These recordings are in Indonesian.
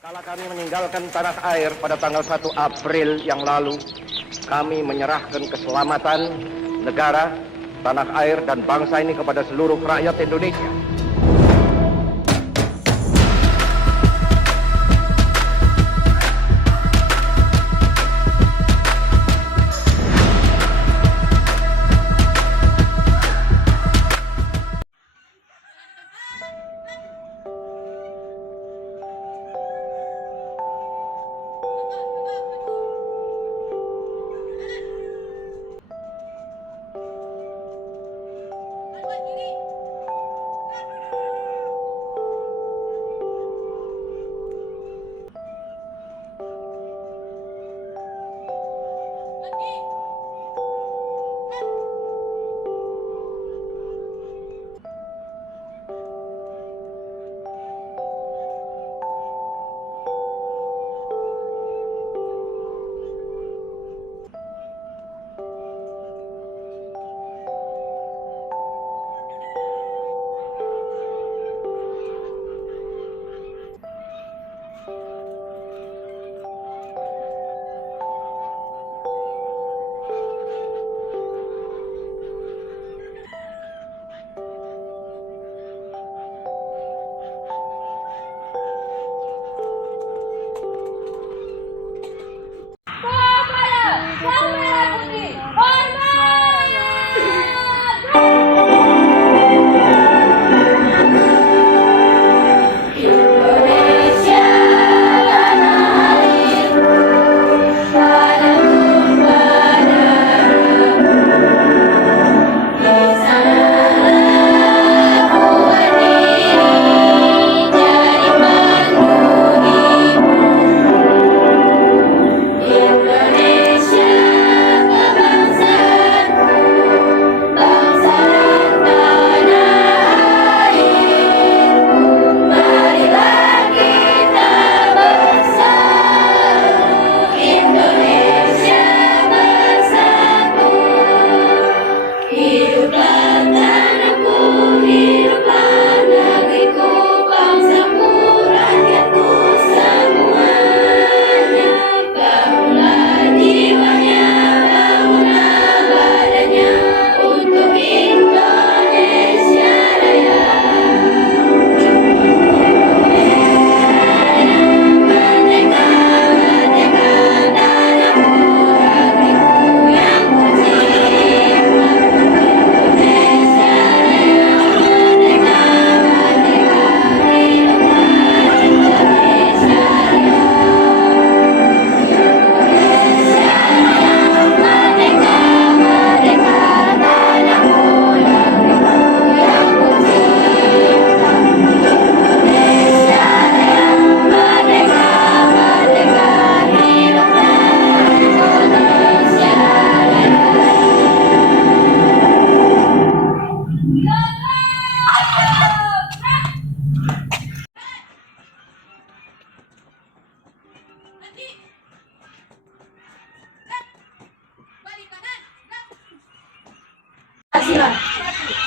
Kala kami meninggalkan tanah air pada tanggal 1 April yang lalu, kami menyerahkan keselamatan negara, tanah air, dan bangsa ini kepada seluruh rakyat Indonesia.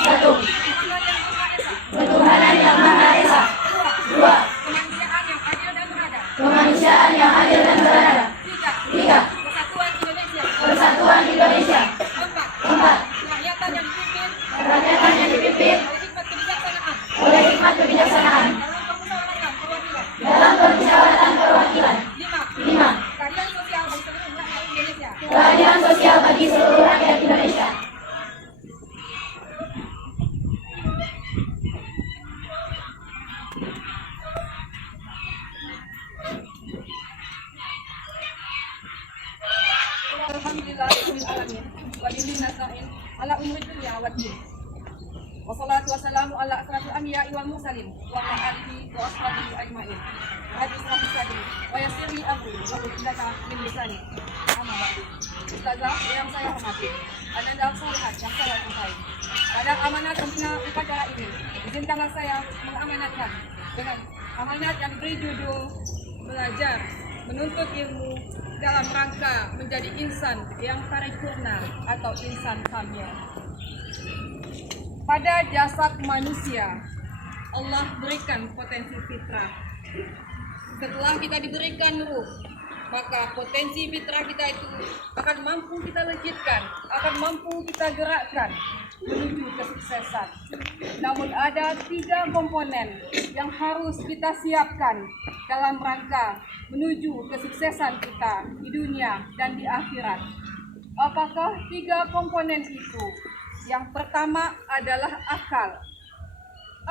Satu, ketuhanan yang Maha Esa. Dua, kemanusiaan yang adil dan beradab. Tiga, persatuan Indonesia. Empat, kerakyatan yang dipimpin oleh hikmat kebijaksanaan dalam permusyawaratan perwakilan. Lima, keadilan sosial bagi seluruh rakyat Indonesia. Alhamdulillahirrahmanirrahim. Wa bihi nasta'in ala umuri dunya wad din. Wassalatu wassalamu ala asrafil anbiya'i wal mursalin wa ala alihi wa ashabihi ajma'in. Hadis rahmi sadri wa yassir li amri wa hlul min lisani. Amma ba'du. Ustazah yang saya hormati, ananda salihat yang saya cintai. Pada amanat upacara ini, izinkanlah saya mengamanatkan dengan amanat yang diberi judul belajar menuntut ilmu dalam rangka menjadi insan yang paripurna atau insan kamil. Pada jasad manusia, Allah berikan potensi fitrah. Setelah kita diberikan ruh, maka potensi fitrah kita itu akan mampu kita lejitkan, akan mampu kita gerakkan menuju kesuksesan. Namun ada 3 komponen yang harus kita siapkan dalam rangka menuju kesuksesan kita di dunia dan di akhirat. Apakah 3 komponen itu? Yang pertama adalah akal.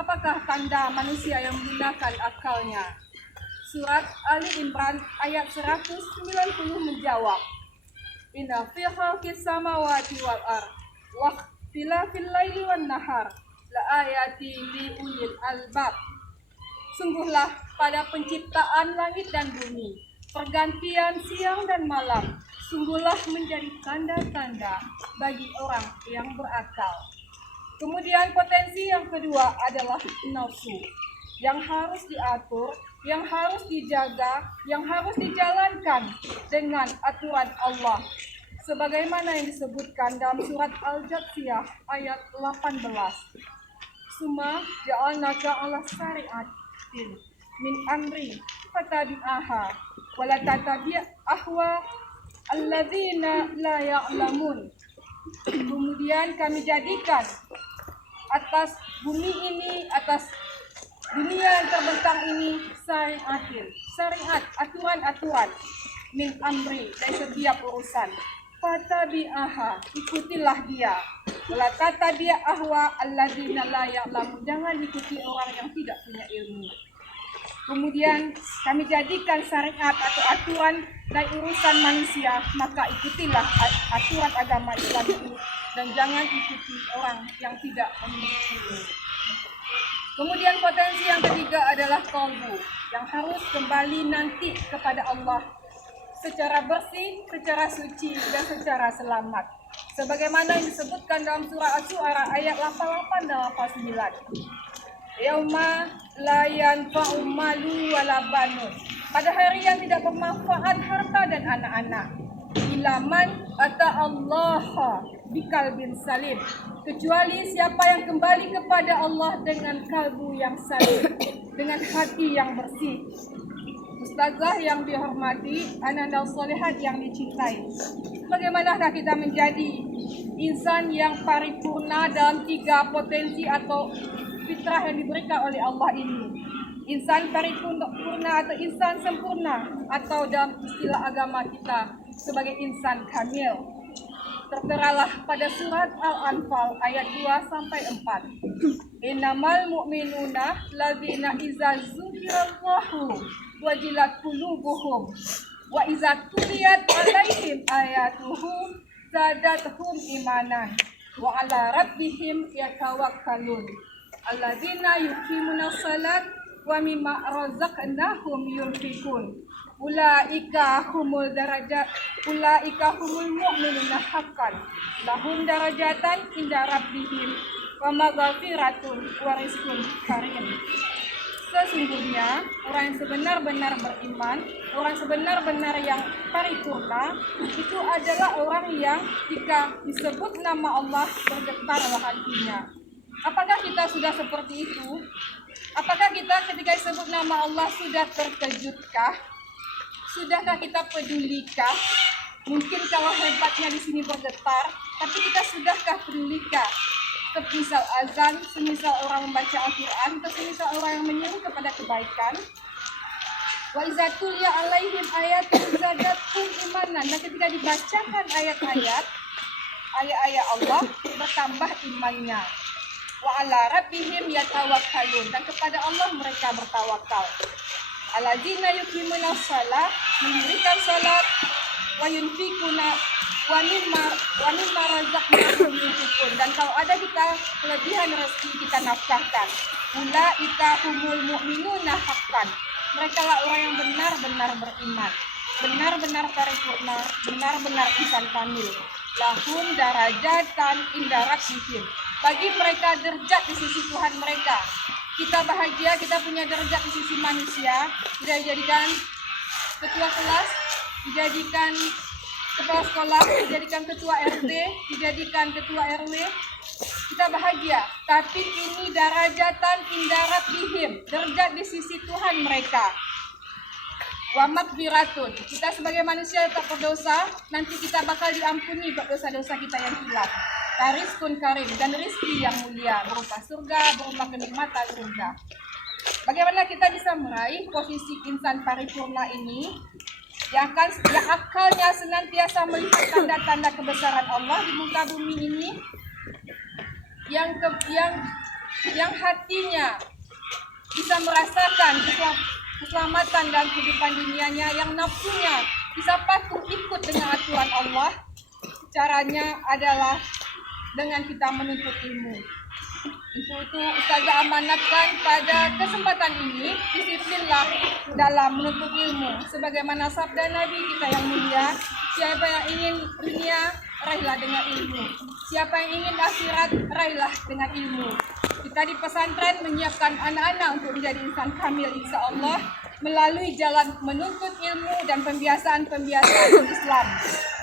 Apakah tanda manusia yang menggunakan akalnya? Surat Ali Imran ayat 190 menjawab, Inna fi khalqis samawati wal ard wa ikhtilafil laili wan nahar la ayati li ulil albab. Sungguhlah pada penciptaan langit dan bumi, pergantian siang dan malam, sungguhlah menjadi tanda-tanda bagi orang yang berakal. Kemudian potensi yang kedua adalah nafsu, yang harus diatur, yang harus dijaga, yang harus dijalankan dengan aturan Allah. Sebagaimana yang disebutkan dalam surat Al-Jathiyah ayat 18. Suma ja'alnaka ala syari'atin min amri fatabi'aha wa la tatabi' ahwa alladzina la ya'lamun. Kemudian kami jadikan atas bumi ini, atas dunia yang terbentang ini syariat, aturan-aturan min amri, dari setiap urusan. Fatabi'aha, ikutilah dia. Wala tatabi' ahwa alladzina la ya'lamun, jangan ikuti orang yang tidak punya ilmu. Kemudian kami jadikan syariat atau aturan dari urusan manusia, maka ikutilah aturan agama Islam itu dan jangan ikuti orang yang tidak memiliki ilmu. Kemudian potensi yang ketiga adalah qalbu, yang harus kembali nanti kepada Allah secara bersih, secara suci, dan secara selamat. Sebagaimana yang disebutkan dalam surah Asy-Syu'ara ayat 88 dan 89. Yauma la yanfa'u malu wala banun. Pada hari yang tidak bermanfaat harta dan anak-anak. Ilaman ata Allah biqalbin salim. Kecuali siapa yang kembali kepada Allah dengan kalbu yang salim, dengan hati yang bersih. Ustazah yang dihormati, anak-anak solehat yang dicintai. Bagaimanakah kita menjadi insan yang paripurna dalam 3 potensi atau fitrah yang diberikan oleh Allah ini? Insan paripurna atau insan sempurna, atau dalam istilah agama kita sebagai insan kamil. Terteralah pada surat Al-Anfal ayat 2-4. Innamal mu'minuna ladzina idza dzukirallahu wajilat qulubuhum wa idza tuliyat 'alaihim ayatuhu zadatuhum imanan wa 'ala rabbihim yatawakkalun. Alladzina yuqimunas salat wa mimma razaqnahum yunfiqun. Ulaika humul mu'minuna haqqan. Lahum darajatan inda rabbihim wa maghfiratun wa rizqun karim. Sesungguhnya orang yang sebenar-benar beriman, orang sebenar-benar yang paripurna, itu adalah orang yang jika disebut nama Allah bergetarlah hatinya. Apakah kita sudah seperti itu? Apakah kita ketika disebut nama Allah sudah terkejutkah? Sudahkah kita pedulikah? Mungkin kalau hebatnya di sini bergetar, tapi kita sudahkah pedulikah? Semisal azan, semisal orang membaca Al-Quran, atau semisal orang yang menyeru kepada kebaikan. Wa iza tuliya alaihim ayatun zadatuhum imanan. Dan ketika dibacakan ayat-ayat Allah, bertambah imannya. Wa ala rabbihim yatawakkalun. Dan kepada Allah mereka bertawakal. Alladzina yuqimunas shalah, mendirikan salat, wa yunfikuna wa mimma razaqnahum yunfikun. Dan kalau ada kita kelebihan rezeki, kita nafkahkan. Ulaika humul mu'minuna haqqan. Mereka lah orang yang benar-benar beriman, benar-benar paripurna, benar-benar insan kamil. Lahum darajatan inda rabbihim. Bagi mereka derajat di sisi Tuhan mereka. Kita bahagia, kita punya derajat di sisi manusia. Kita dijadikan ketua kelas, dijadikan kepala sekolah, dijadikan ketua RT, dijadikan ketua RW. Kita bahagia, tapi ini darajatan inda rabbihim, derajat di sisi Tuhan mereka. wa maghfiratun. Kita sebagai manusia tak berdosa, nanti kita bakal diampuni buat dosa-dosa kita yang hilang. Rizqun karim, dan rizki yang mulia berupa surga, berupa kenikmatan surga. Bagaimana kita bisa meraih posisi insan paripurna ini yang akalnya senantiasa melihat tanda-tanda kebesaran Allah di muka bumi ini, yang hatinya bisa merasakan keselamatan dan kehidupan dunianya, yang nafsunya bisa patuh ikut dengan aturan Allah. Caranya adalah dengan kita menuntut ilmu. Untuk itu Ustazah amanatkan pada kesempatan ini, disiplinlah dalam menuntut ilmu. Sebagaimana sabda Nabi kita yang mulia, siapa yang ingin dunia, raihlah dengan ilmu. Siapa yang ingin akhirat, raihlah dengan ilmu. Kita di pesantren menyiapkan anak-anak untuk menjadi insan kamil insya Allah melalui jalan menuntut ilmu dan pembiasaan-pembiasaan Islam,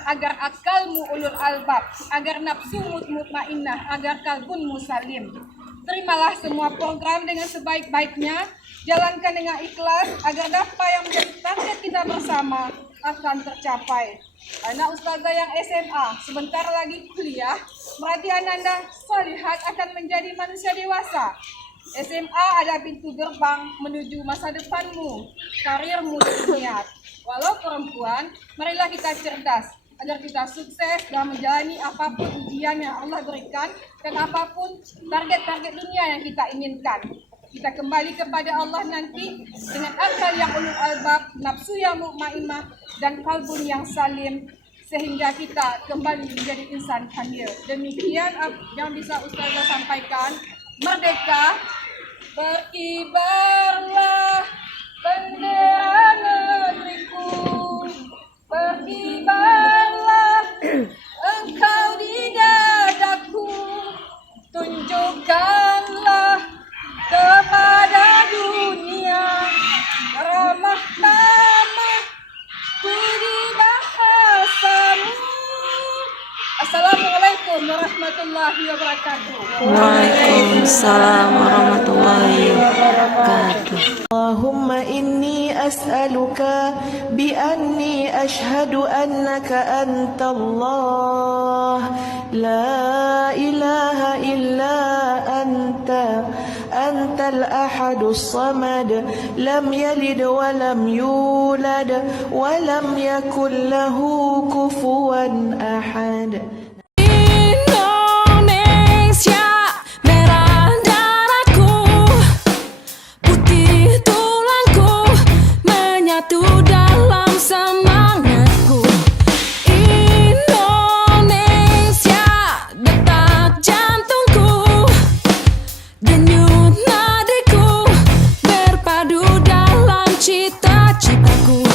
agar akalmu ulul albab, agar nafsumu mutmainnah, agar kalbunmu salim. Terimalah semua program dengan sebaik-baiknya, jalankan dengan ikhlas agar apa yang menjadi target kita bersama akan tercapai. Anak ustazah yang SMA sebentar lagi kuliah, berarti Ananda solihat akan menjadi manusia dewasa. SMA adalah pintu gerbang menuju masa depanmu, karirmu di dunia. Walau perempuan, marilah kita cerdas agar kita sukses dalam menjalani apapun ujian yang Allah berikan dan apapun target-target dunia yang kita inginkan. Kita kembali kepada Allah nanti dengan akal yang ulul albab, nafsu yang mutmainnah, dan kalbun yang salim, sehingga kita kembali menjadi insan kamil. Demikian yang bisa Ustazah sampaikan. Merdeka, berkibarlah bendera negeriku, berkibarlah engkau di dadaku, tunjukkanlah kepada dunia ramah tamah budi bahasamu. Assalamualaikum warahmatullahi wabarakatuh. Waalaikumsalam warahmatullahi wabarakatuh. Allahumma inni as'aluka bi anni ashhadu annaka anta Allah la ilaha illa anta antal ahadus samad lam yalid wa lam yulad wa lam yakul lahu kufuwan ahad. Indonesia, merah darahku, putih tulangku, menyatu dalam semangatku. Indonesia, detak jantungku, denyut nadiku, berpadu dalam cita-citaku.